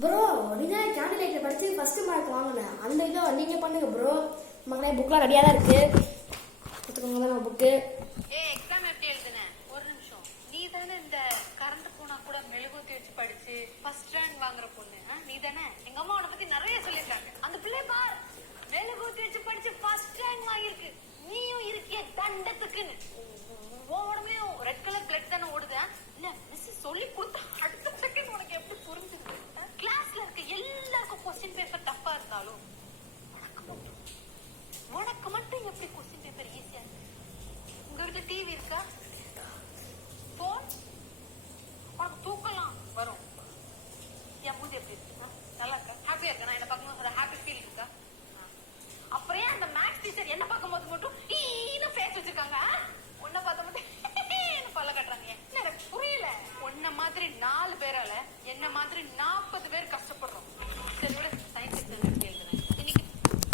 Bro நீங்க கேண்டிடேட்ல படிச்சு first mark வாங்கினேன். அந்த இதை நீங்க பண்ணுங்க ப்ரோ. மகனே புக்லாம் ரெடியா தான் இருக்கு. பார்த்துக்கோங்க தான் நம்ம புக்கு. எக்ஸாம் எப்படி எழுதுன? ஒரு நிமிஷம். நீ தானே இந்த கரண்ட் போனா கூட மெழுகுத்தி வச்சு படிச்சு ஃபர்ஸ்ட் ரேங்க் வாங்குற பொண்ணு? நீ தானே? எங்க அம்மா உன்னை பத்தி நிறைய சொல்லிருக்காங்க. அந்த பிள்ளை பார் மெழுகுத்தி வச்சு படிச்சு ஃபர்ஸ்ட் ரேங்க் வாங்கிருக்கு. நீயும் இருக்கிய தண்டத்துக்குன்னு. உடம்பையும் ரெட் கலர் பிளட் தானே ஓடுது. இல்ல மிஸ் சொல்லி கொடுத்த அடுத்த செகண்ட் உனக்கு எப்படி புரிஞ்சுது? கிளாஸ்ல இருக்க எல்லாருக்கும் கொஸ்டின் பேப்பர் டஃபா இருந்தாலும் உனக்கு மட்டும் எப்படி கொஸ்டின் பேப்பர் ஈஸியா இருக்கு? உங்க வீட்டுல டிவி இருக்கா? போன்? உனக்கு தூக்கலாம் வரும். என் மூஞ்சி எப்படி இருக்கு? நல்லா இருக்கா? ஹாப்பியா இருக்கா? நான் என்ன பார்க்கும்போது ஹாப்பி ஃபீல் இருக்கா? அப்புறம் ஏன் அந்த மேக்ஸ் டீச்சர் என்ன பார்க்கும்போது மட்டும் ஈன்னு பேச வச்சிருக்காங்க? உன்னை பார்த்த மட்டும் பல்ல கட்டுறாங்க. எனக்கு புரியல. உன்ன மாதிரி 4 பேரால என்ன மாதிரி 40